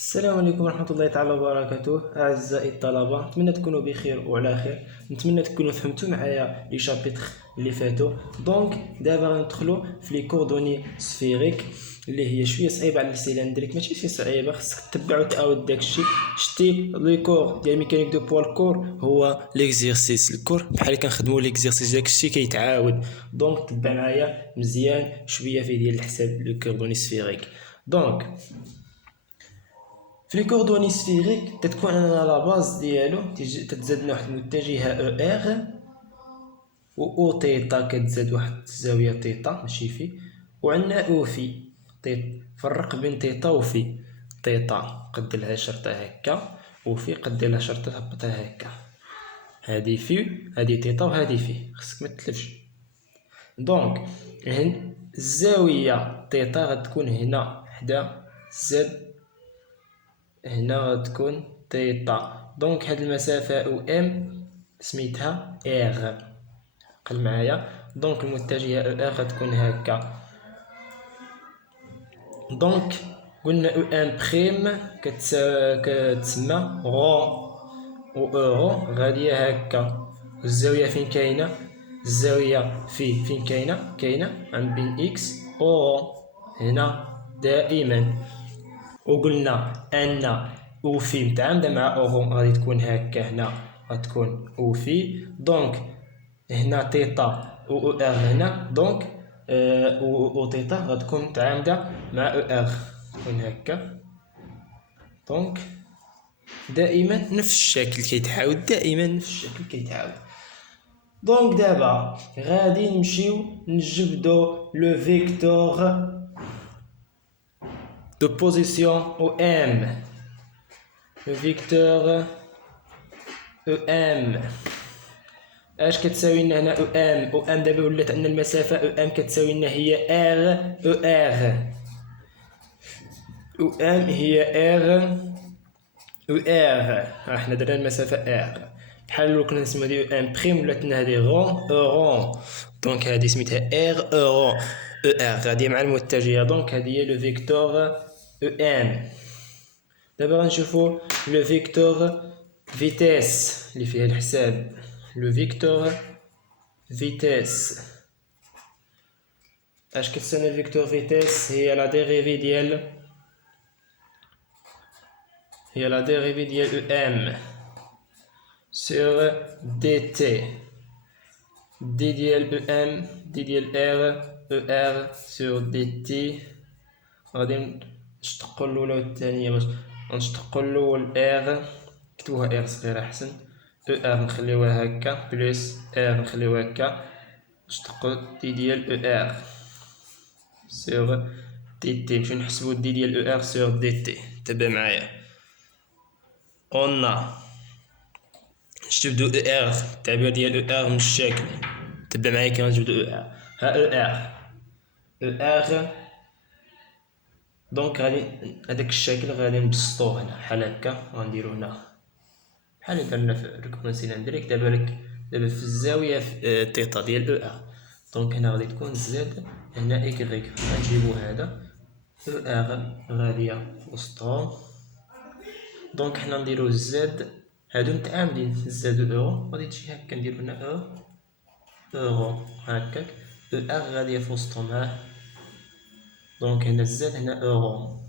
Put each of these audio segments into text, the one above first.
السلام عليكم ورحمة الله تعالى وبركاته أعزائي الطلبة، نتمنى تكونوا بخير وعلى خير. نتمنى تكونوا فهمتوا معايا لي شابيتر اللي فاتوا. دونك دابا غندخلوا في لي كوردوني سفيريك اللي هي شويه صعيبه على السيلندريك، ماشي شي صعيبه، خصك تتبع وتعاود داكشي. شتي لي كور ديال ميكانيك دو بوا، الكور هو ليكزيرسيس، الكور بحال كنخدموا ليكزيرسيس داكشي كيتعاود. دونك تبع معايا مزيان شويه في ديال الحساب لو كوردوني سفيريك. دونك في لي كوردوني سفيريك تتكون عندنا لا باز ديالو تتزاد لنا واحد المتجهه او ار، و او تيتا كتزاد واحد الزاويه تيتا ماشي في، وعندنا او في تيتا. فرق بين تيتا وفي. تيتا قد لها شرطه هكا، وفي قد لها شرطه هبطها هكا. هادي في، هادي تيتا، وهادي في، خصك ما تتلفش. دونك الزاويه تيتا غتكون هنا حدا زد، هنا غتكون تيتا. دونك هاد المسافة او ام سميتها ار. قل معايا. دونك المتجهة او ار غتكون هكا. دونك قلنا او ام بريم كتسمى غون، و اورو غادية هكا. والزاوية فين كاينة؟ الزاوية فين كاينة؟ كاينة عن بين اكس اورو هنا دائما. وقلنا ان او في متعامده مع اورو غادي تكون هكا، هنا غتكون او في. دونك هنا تيتا و او ار هنا، دونك او تيتا غتكون متعامده مع او ار، تكون هكا. دونك دائما نفس الشكل كيتعاود، دائما نفس الشكل كيتعاود. دونك دابا غادي نمشيو نجبدو لو فيكتور de position OM. Le vecteur EM اش كتساوي لنا هنا OM؟ OM دابا ولات عندنا المسافة OM كتساوي لنا هي R ER. OM هي R ER. حنا درنا المسافة R، بحال لو كنا نسميو هادي OM بريم ولات لنا هادي رون أورون. دونك هادي سميتها R أورون ER غادية مع المتجهة. دونك هادي هي لو فيكتور EM. دابا غنشوفو لو فيكتور فيتيس اللي فيه الحساب. لو فيكتور فيتيس اش كتسمى فيكتور فيتيس؟ هي لا ديريفي ديال او ام سور دي تي. دي ديال او ام، دي ديال ار او ار سور دي تي. غادي نشتقو الاولى والثانيه، باش نشتقو الاول ار، نكتبوها ار صغيره احسن. او ار نخليوها هكا، بلس ار نخليوها هكا، نشتقو دي ديال او ار سور دي تي. نمشيو نحسبو دي ديال او ار سور دي تي. تبع معايا. اون نجبدو او ار، التعبير ديال او ار من الشكل. تبع معايا كي غنجبدو او ار. ها او ار دونك غادي هداك الشكل غادي نبسطوه هنا بحال هكا، غنديرو هنا بحال اللي درنا في ركبنا سيلندريك. دابا في الزاوية في تيتا ديال او ار. دونك هنا غادي تكون زد، هنا اكغيك. غنجيبو هذا او ار غادية في وسطهم. دونك حنا نديرو زد، هادو متعامدين، زد اورو غادي تجي هكا، نديرو هنا اورو هكاك. او ار غادية في وسطهم. دونك هنا زد، هنا اورو،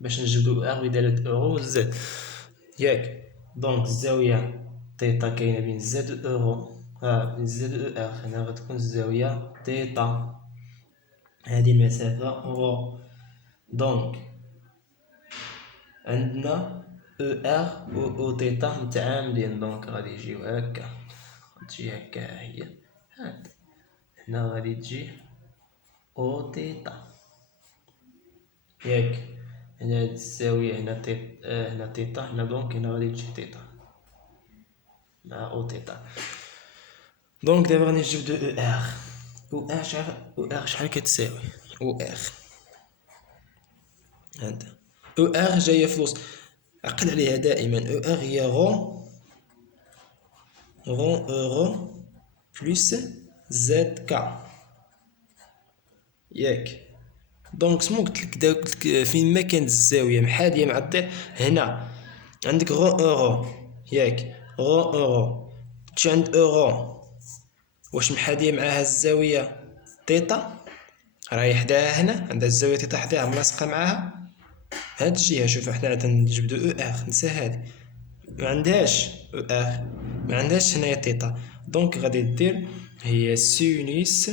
باش نجبدو ار بدالة اورو زد ياك. دونك الزاوية تيتا كاينة بين زد و اورو، بين زد و ار. هنا غتكون الزاوية تيتا، هادي المسافة رو. دونك عندنا او ار و او تيتا متعامدين. دونك غادي يجيو هكا، تجي هكا هي هاد. هنا غادي تجي او تيتا ياك. هنا هاد الزاوية هنا هنا تيتا، هنا دونك هنا غادي تجي تيتا مع او تيتا. دونك دابا غادي نجبدو او ار. او ار شحال كتساوي؟ او ار هادا او ار جايه في الوسط، عقل عليها دائما. او ار هي غون اورو بلس زد كا ياك. دونك سمو قلت لك فين ما كانت الزاويه محاذيه مع الضلع. هنا عندك غو اورو، ياك غو اورو تجي عند اورو واش محاذيه معاها الزاويه تيتا، راهي حداها هنا عندها الزاويه تيتا حداها ملاصقه معاها هاد الجهه. شوف حنا تنجبدو او ار، نسى هادي ما عندهاش او ار، ما عندهاش هنايا تيتا. دونك غادي دير هي سينوس،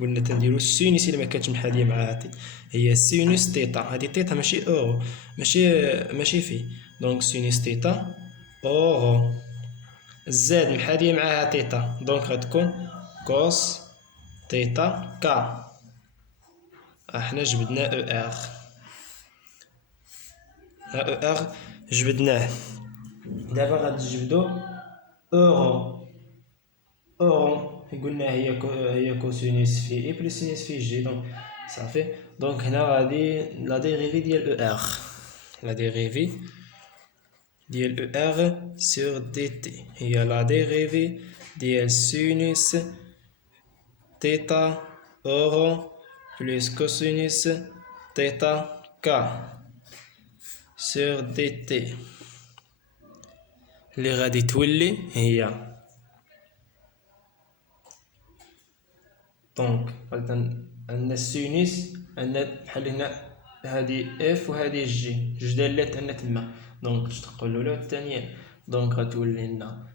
قلنا تنديرو سينوس الا ما كانتش محاذيه معاها تي، هي سينوس تيتا. هادي تيتا ماشي اورو، ماشي في. دونك سينوس تيتا اورو زاد محاذيه معاها تيتا، دونك غتكون كوس تيتا كا. احنا جبدنا او ار، او ار جبدناه. دابا غادي نجبدو اورو. اورو قلنا هي كوسينوس في اي بلس سينوس في جي، دونك صافي. دونك هنا غادي لا ديريفي ديال او ار، لا ديريفي ديال او ار سور دي تي هي لا ديريفي ديال سينوس تيتا اورو بلس كوسينوس تيتا كا سور دي تي، اللي غادي تولي هي دونك عندنا السينوس، عندنا بحال هنا هادي اف وهادي جي، جوج دالات عندنا تما. دونك نشتقو الاولى والثانيه، دونك غتولي لنا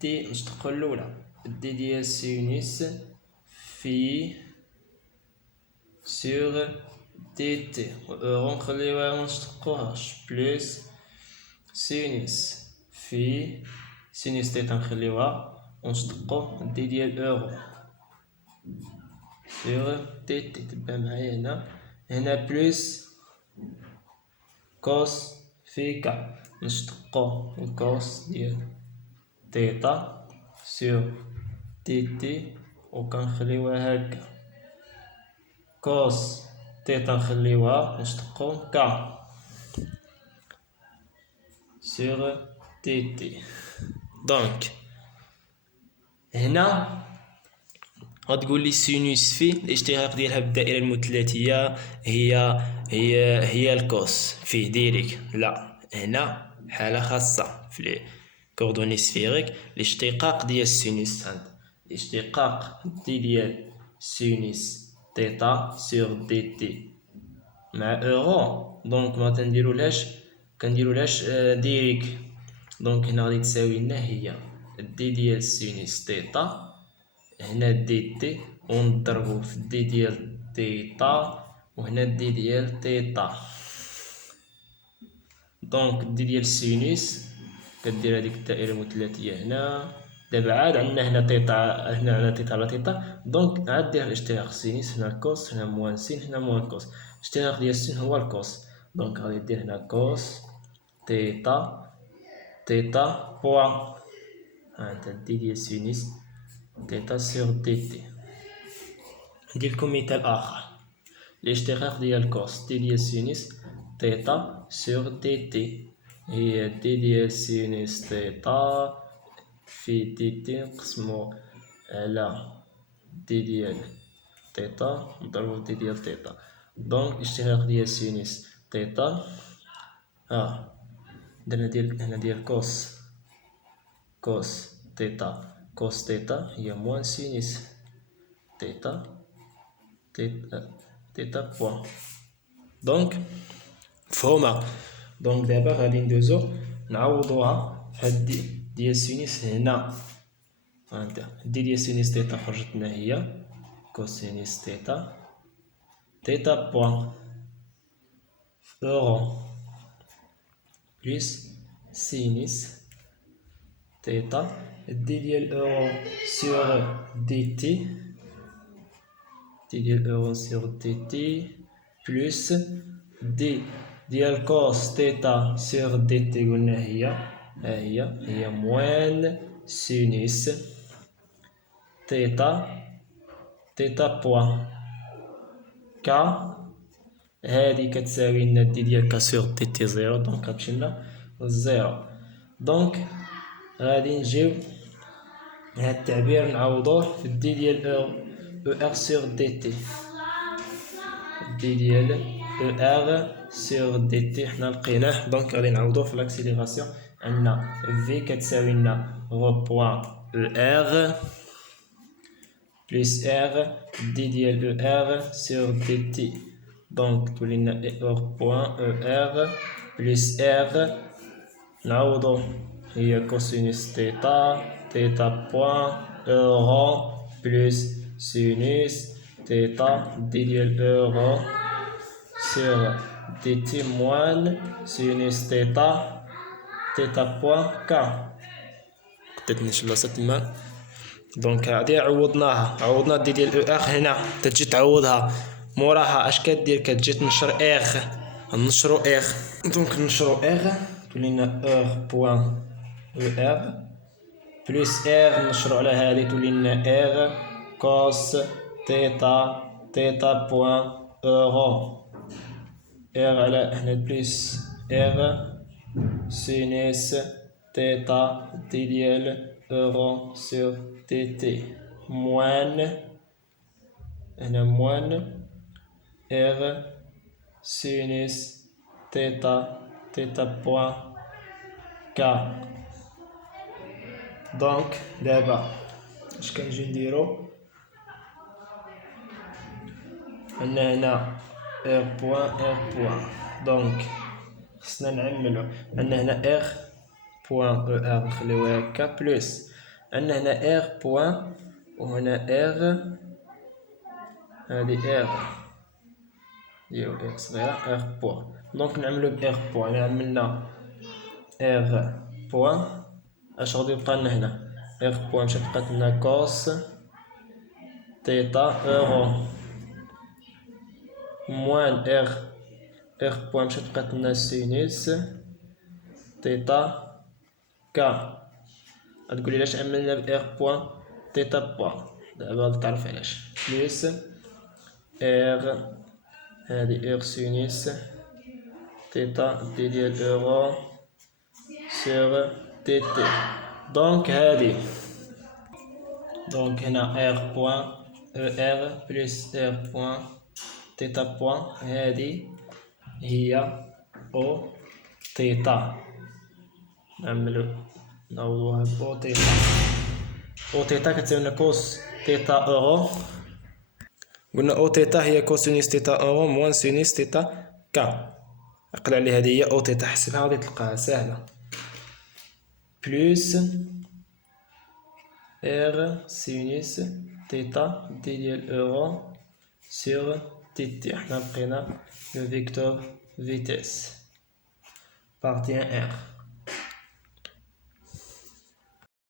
دي، نشتقو الاولى دي ديال سينوس في سور دي تي، و نخليوها منشتقوهاش بلس سينوس في سينوس تيتا نخليوها ونشتقو دي ديال اورو سور تي تي. تبع معايا هنا بلس كوس في كا، نشتقو الكوس ديال تيتا سور تي تي و كنخليوها هكا كوس تيتا نخليوها نشتقو كا سور تي تي. دونك هنا غتقول لي سينوس في الاشتقاق ديالها بالدائره المثلثيه هي الكوس في ديريك. لا، هنا حاله خاصه في لي كوردوني سفيريك، الاشتقاق ديال السينوس عند الاشتقاق ديال سينوس تيتا سور دي تي مع اورو، دونك ما كنديرولهاش ديريك. دونك هنا غادي تساوي لنا هي دي ديال سينوس تيتا، هنا دي تي ونضربو في دي ديال تيتا، وهنا دي ديال تيتا. دونك دي ديال السينوس كدير هذيك الدائره المثلثيه هنا. دابا عاد عندنا هنا تيتا، هنا عندنا تيتا على تيتا، دونك عاد دير الاشتقاق سينوس، هنا كوس، هنا موان سين، هنا موان كوس. الاشتقاق ديال السين هو الكوس، دونك غادي دير هنا كوس تيتا بوا، ها دي ديال سينوس تيتا سور دي تي. نديرلكم مثال اخر، الاشتقاق ديال كوس دي ديال سينوس تيتا سور دي تي هي دي ديال سينوس تيتا في دي تي نقسمو على دي ديال تيتا نضربو دي ديال تيتا. دونك الاشتقاق ديال سينوس تيتا درنا هنا ديال كوس تيتا هي موان سينوس تيتا بوان. دونك مفهومه. دونك دابا غادي ندوزو نعوضوها فهاد ديال سينوس هنا. هانتا دي ديال سينوس تيتا خرجت لنا هي كوسينوس تيتا بوان اورو بلس سينوس تيتا دي ديال اورو سور دي تي، دي ديال اورو سور دي تي بلس دي ديال كوس تيتا سور دي تي، قلنا هي موان سينوس تيتا بوان كا. هادي كتساوي لنا دي ديال كا سور دي تي زيرو، دونك غتمشي لنا زيرو. دونك غادي نجيو هاد التعبير نعوضوه في دي ديال او ار سور دي تي. دي ديال او ار سور دي تي حنا لقيناه. دونك غادي نعوضوه في لاكسيليراسيون. عندنا في كتساوي لنا غو بوان او ار بلس ار دي ديال او ار سور دي تي. دونك تولي لنا غو بوان او ار بلس ار نعوضو هي كوسينوس تيتا تيتا بوان اورو بلس سينوس تيتا دي ديال اورو sur dt moins sinus theta theta point k. قدرت نشوف بلاصة تما. دونك هادي عوضنا دي ديال او اخ هنا تجي تعوضها موراها اش كدير كتجي تنشر اخ نشرو اخ. دونك نشرو اخ تولي لنا اخ بوان او ار بلس ار نشرو على هادي تولي لنا ار كوس تيتا بوان اورو ار على هنا بلس ار سينيس تيتا دي ديال اورو سور تي تي موان هنا موان ار سينيس تيتا بوان كا. دونك دابا اش كنجي نديرو عندنا هنا ار بوان دونك خصنا نعملو عندنا هنا ار بوان او ار نخليوها هكا بلس عندنا هنا ار بوان وهنا ار هادي ار ديالو ار صغيرة ار بوان. دونك نعملو بار بوان. عملنا ار بوان اش غادي يبقى لنا هنا ار بوان مشات بقات لنا كوس تيتا اورو موان ار بوان مشات بقات لنا سينوس تيتا كا. غتقولي علاش عملنا بار بوان تيتا بوان دابا غادي تعرف علاش. بلس ار هادي ار سينوس تيتا دي ديال اورو سور تي تي. دونك هادي دونك هنا ار بوان او ار بلس ار بوان تيتا بوان هادي هي او تيتا. نعوضوها بأو تيتا. او تيتا كتساوي لنا كوس تيتا اورو. قلنا او تيتا هي كوسينوس تيتا اورو موان سينوس تيتا كا. عقل عليها هادي هي او تيتا حسبها غادي تلقاها ساهلة. بلس ار سينوس تيتا دي ديال اورو سور تي تي. حنا لقينا لو فيكتور فيتيس بارتي ان ار.